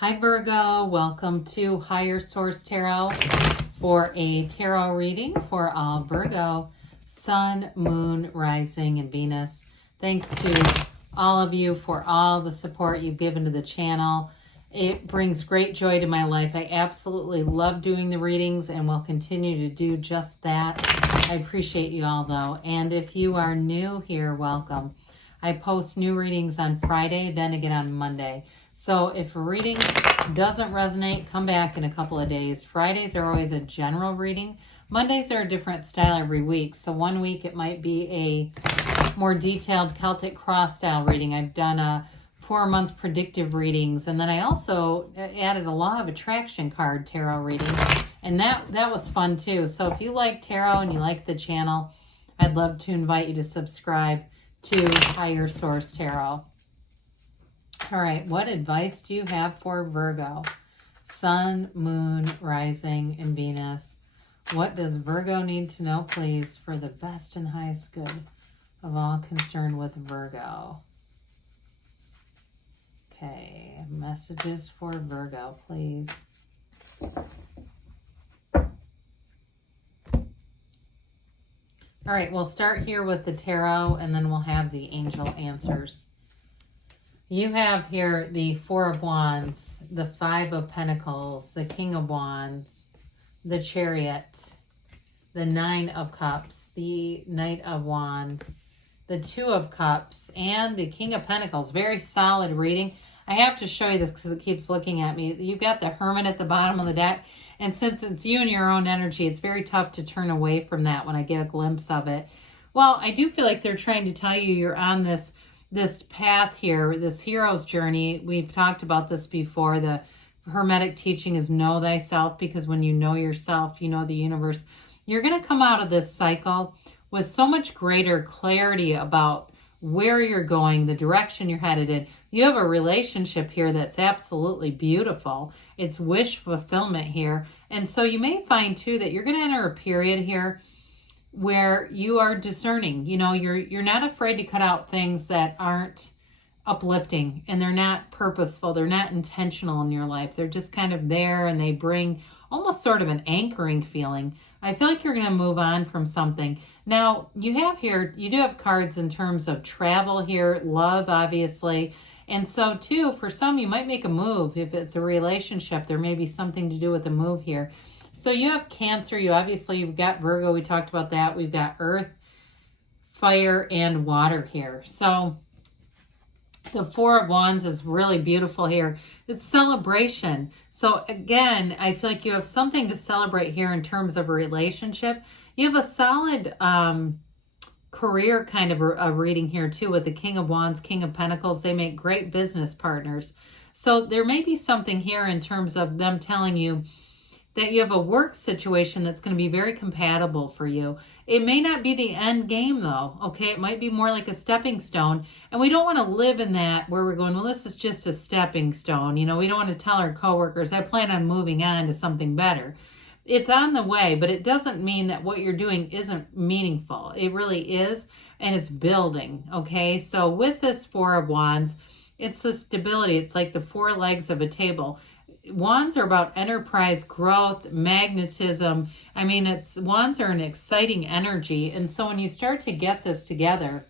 Hi Virgo, welcome to Higher Source Tarot for a tarot reading for all Virgo, Sun, Moon, Rising, and Venus. Thanks to all of you for all the support you've given to the channel. It brings great joy to my life. I absolutely love doing the readings and will continue to do just that. I appreciate you all though. And if you are new here, welcome. I post new readings on Friday, then again on Monday. So if a reading doesn't resonate, come back in a couple of days. Fridays are always a general reading. Mondays are a different style every week. So one week it might be a more detailed Celtic cross style reading. I've done a 4-month predictive readings. And then I also added a law of attraction card tarot reading. And that was fun too. So if you like tarot and you like the channel, I'd love to invite you to subscribe to Higher Source Tarot. All right, what advice do you have for Virgo? Sun, Moon, Rising, and Venus. What does Virgo need to know, please, for the best and highest good of all concerned with Virgo? Okay, messages for Virgo, please. All right, we'll start here with the tarot, and then we'll have the angel answers. You have here the Four of Wands, the Five of Pentacles, the King of Wands, the Chariot, the Nine of Cups, the Knight of Wands, the Two of Cups, and the King of Pentacles. Very solid reading. I have to show you this because it keeps looking at me. You've got the Hermit at the bottom of the deck, and since it's you and your own energy, it's very tough to turn away from that when I get a glimpse of it. Well, I do feel like they're trying to tell you you're on this path here, this hero's journey. We've talked about this before. The Hermetic teaching is know thyself, because when you know yourself, you know the universe. You're going to come out of this cycle with so much greater clarity about where you're going, the direction you're headed in. You have a relationship here that's absolutely beautiful. It's wish fulfillment here. And so you may find too that you're going to enter a period here where you are discerning. You know, you're not afraid to cut out things that aren't uplifting, and they're not purposeful. They're not intentional in your life. They're just kind of there, and they bring almost sort of an anchoring feeling. I feel like you're going to move on from something. Now, you do have cards in terms of travel here, love, obviously. And so too, for some, you might make a move. If it's a relationship, there may be something to do with the move here. So you have Cancer. You've got Virgo. We talked about that. We've got Earth, Fire, and Water here. So the Four of Wands is really beautiful here. It's celebration. So again, I feel like you have something to celebrate here in terms of a relationship. You have a solid career kind of a reading here too with the King of Wands, King of Pentacles. They make great business partners. So there may be something here in terms of them telling you that you have a work situation that's going to be very compatible for you. It may not be the end game though, okay? It might be more like a stepping stone. And we don't want to live in that where we're going, well, this is just a stepping stone. You know, we don't want to tell our coworkers, I plan on moving on to something better. It's on the way, but it doesn't mean that what you're doing isn't meaningful. It really is, and it's building, okay? So with this Four of Wands, it's the stability. It's like the four legs of a table. Wands are about enterprise, growth, magnetism. I mean, wands are an exciting energy. And so when you start to get this together,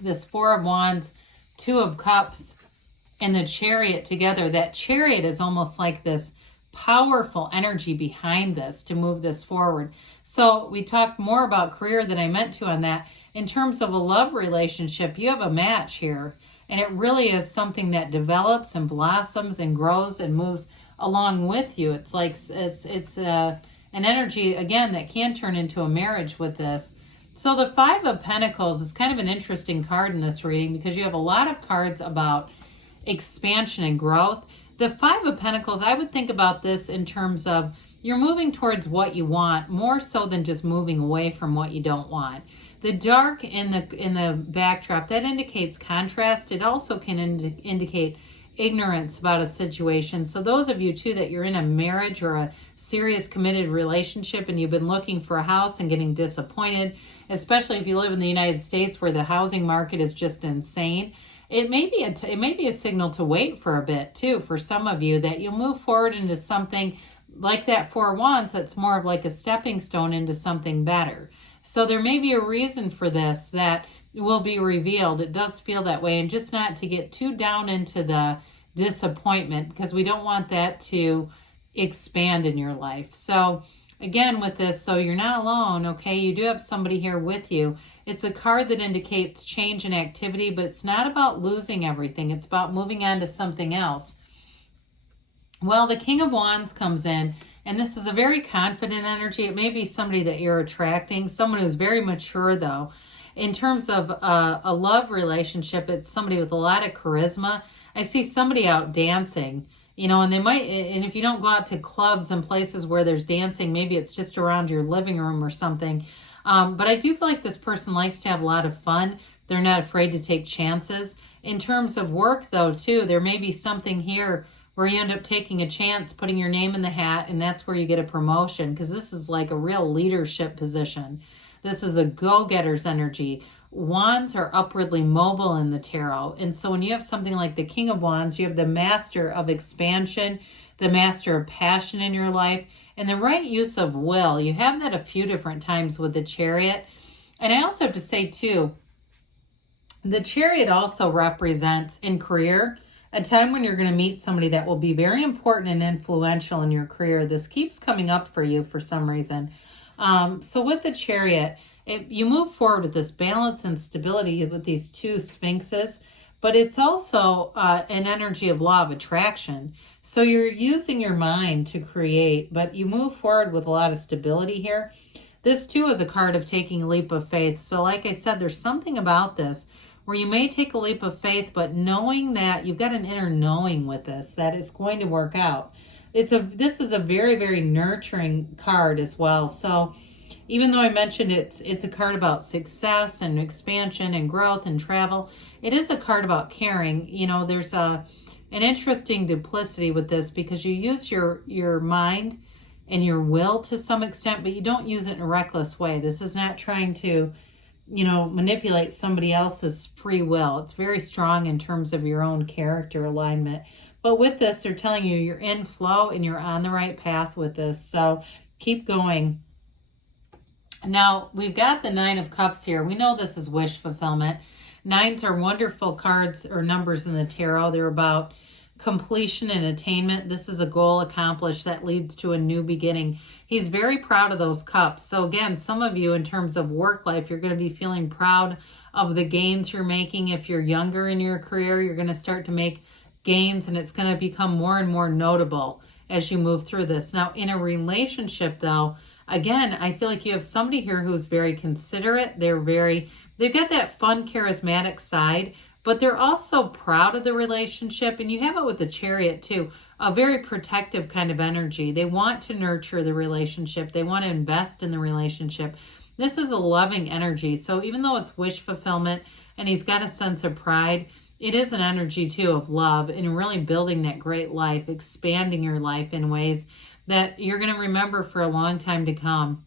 this Four of Wands, Two of Cups, and the Chariot together, that Chariot is almost like this powerful energy behind this to move this forward. So we talked more about career than I meant to on that. In terms of a love relationship, you have a match here. And it really is something that develops and blossoms and grows and moves along with you. It's like it's an energy, again, that can turn into a marriage with this. So the Five of Pentacles is kind of an interesting card in this reading because you have a lot of cards about expansion and growth. The Five of Pentacles, I would think about this in terms of you're moving towards what you want more so than just moving away from what you don't want. The dark in the backdrop, that indicates contrast. It also can indicate ignorance about a situation. So those of you too that you're in a marriage or a serious committed relationship and you've been looking for a house and getting disappointed, especially if you live in the United States where the housing market is just insane, It may be a signal to wait for a bit too, for some of you, that you'll move forward into something like that Four of Wands that's more of like a stepping stone into something better. So there may be a reason for this that will be revealed. It does feel that way, and just not to get too down into the disappointment, because we don't want that to expand in your life. So again, with this, though, you're not alone, okay? You do have somebody here with you. It's a card that indicates change and activity, but it's not about losing everything. It's about moving on to something else. Well, the King of Wands comes in, and this is a very confident energy. It may be somebody that you're attracting, someone who's very mature, though. In terms of a love relationship, it's somebody with a lot of charisma. I see somebody out dancing, and they might, and if you don't go out to clubs and places where there's dancing, maybe it's just around your living room or something. But I do feel like this person likes to have a lot of fun. They're not afraid to take chances. In terms of work, though, too, there may be something here where you end up taking a chance, putting your name in the hat, and that's where you get a promotion, because this is like a real leadership position. This is a go-getter's energy. Wands are upwardly mobile in the tarot. And so when you have something like the King of Wands, you have the master of expansion, the master of passion in your life, and the right use of will. You have that a few different times with the Chariot. And I also have to say, too, the Chariot also represents, in career, a time when you're going to meet somebody that will be very important and influential in your career. This keeps coming up for you for some reason. So with the Chariot, you move forward with this balance and stability with these two sphinxes, but it's also an energy of law of attraction. So you're using your mind to create, but you move forward with a lot of stability here. This too is a card of taking a leap of faith. So like I said, there's something about this where you may take a leap of faith, but knowing that you've got an inner knowing with this, that it's going to work out. This is a very, very nurturing card as well. So even though I mentioned it's a card about success and expansion and growth and travel, it is a card about caring. There's an interesting duplicity with this, because you use your mind and your will to some extent, but you don't use it in a reckless way. This is not trying to, manipulate somebody else's free will. It's very strong in terms of your own character alignment. But with this, they're telling you you're in flow and you're on the right path with this. So keep going. Now, we've got the Nine of Cups here. We know this is wish fulfillment. Nines are wonderful cards or numbers in the tarot. They're about completion and attainment. This is a goal accomplished that leads to a new beginning. He's very proud of those cups. So again, some of you in terms of work life, you're going to be feeling proud of the gains you're making. If you're younger in your career, you're going to start to make gains, and it's going to become more and more notable as you move through this. Now, in a relationship, though, again, I feel like you have somebody here who's very considerate. They've got that fun, charismatic side, but they're also proud of the relationship. And you have it with the Chariot too, a very protective kind of energy. They want to nurture the relationship. They want to invest in the relationship. This is a loving energy. So even though it's wish fulfillment and he's got a sense of pride, it is an energy too of love and really building that great life, expanding your life in ways that you're going to remember for a long time to come.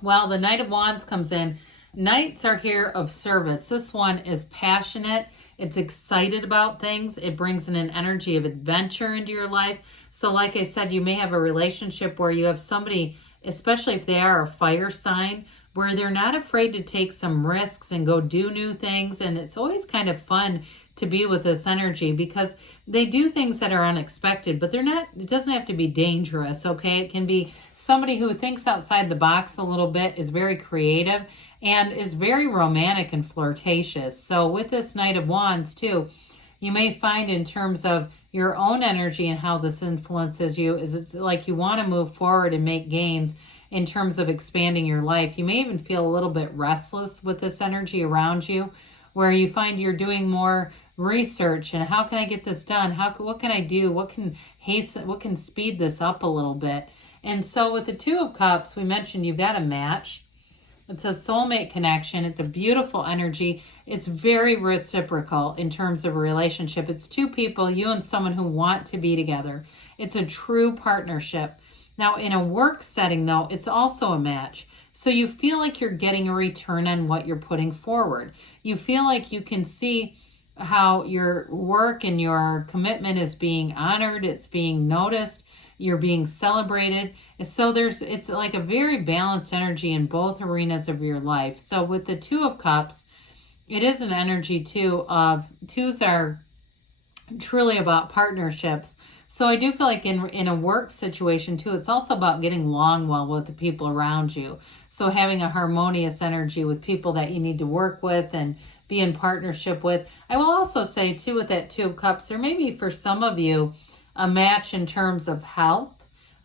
Well, the Knight of Wands comes in. Knights are here of service. This one is passionate. It's excited about things. It brings in an energy of adventure into your life. So like I said, you may have a relationship where you have somebody, especially if they are a fire sign, where they're not afraid to take some risks and go do new things. And it's always kind of fun to be with this energy because they do things that are unexpected, but it doesn't have to be dangerous, okay? It can be somebody who thinks outside the box a little bit, is very creative, and is very romantic and flirtatious. So with this Knight of Wands too, you may find in terms of your own energy and how this influences you, is it's like you want to move forward and make gains in terms of expanding your life. You may even feel a little bit restless with this energy around you, where you find you're doing more research and how can I get this done? What can I do? What can hasten? What can speed this up a little bit? And so with the Two of Cups, we mentioned you've got a match. It's a soulmate connection. It's a beautiful energy. It's very reciprocal in terms of a relationship. It's two people, you and someone who want to be together. It's a true partnership. Now, in a work setting, though, it's also a match. So you feel like you're getting a return on what you're putting forward. You feel like you can see how your work and your commitment is being honored, it's being noticed, you're being celebrated. So it's like a very balanced energy in both arenas of your life. So with the Two of Cups, it is an energy too of twos are truly about partnerships. So I do feel like in a work situation too, it's also about getting along well with the people around you. So having a harmonious energy with people that you need to work with and be in partnership with. I will also say too, with that Two of Cups, there may be for some of you a match in terms of health.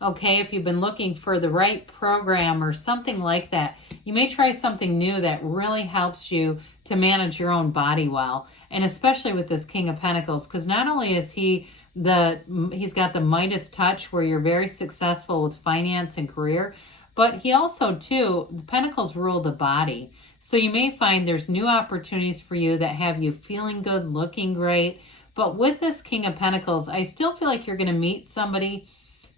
Okay, if you've been looking for the right program or something like that, you may try something new that really helps you to manage your own body well. And especially with this King of Pentacles, because not only is he's got the Midas touch where you're very successful with finance and career, but he also too, the Pentacles rule the body. So you may find there's new opportunities for you that have you feeling good, looking great. But with this King of Pentacles, I still feel like you're going to meet somebody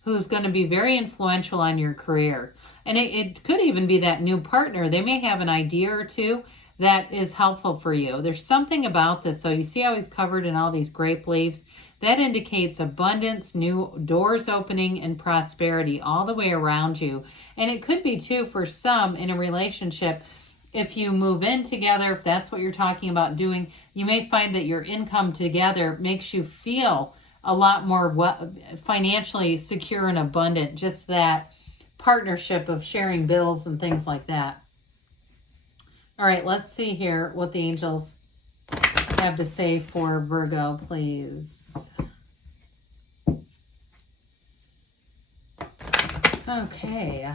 who's going to be very influential on your career. And it could even be that new partner. They may have an idea or two that is helpful for you. There's something about this. So you see how he's covered in all these grape leaves? That indicates abundance, new doors opening, and prosperity all the way around you. And it could be too for some in a relationship. If you move in together, if that's what you're talking about doing, you may find that your income together makes you feel a lot more financially secure and abundant. Just that partnership of sharing bills and things like that. All right, let's see here what the angels have to say for Virgo, please. Okay,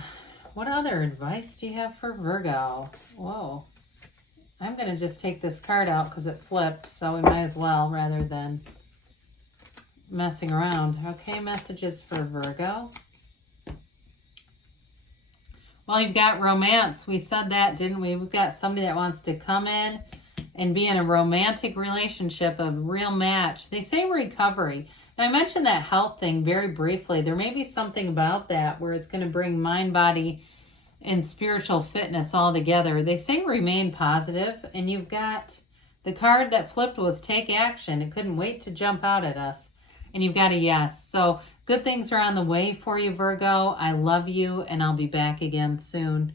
what other advice do you have for Virgo? Whoa, I'm going to just take this card out because it flipped, so we might as well rather than messing around. Okay, messages for Virgo. Well, you've got romance. We said that, didn't we? We've got somebody that wants to come in and be in a romantic relationship, a real match. They say recovery. And I mentioned that health thing very briefly. There may be something about that where it's going to bring mind, body, and spiritual fitness all together. They say remain positive, and you've got the card that flipped was take action. It couldn't wait to jump out at us. And you've got a yes. So good things are on the way for you, Virgo. I love you, and I'll be back again soon.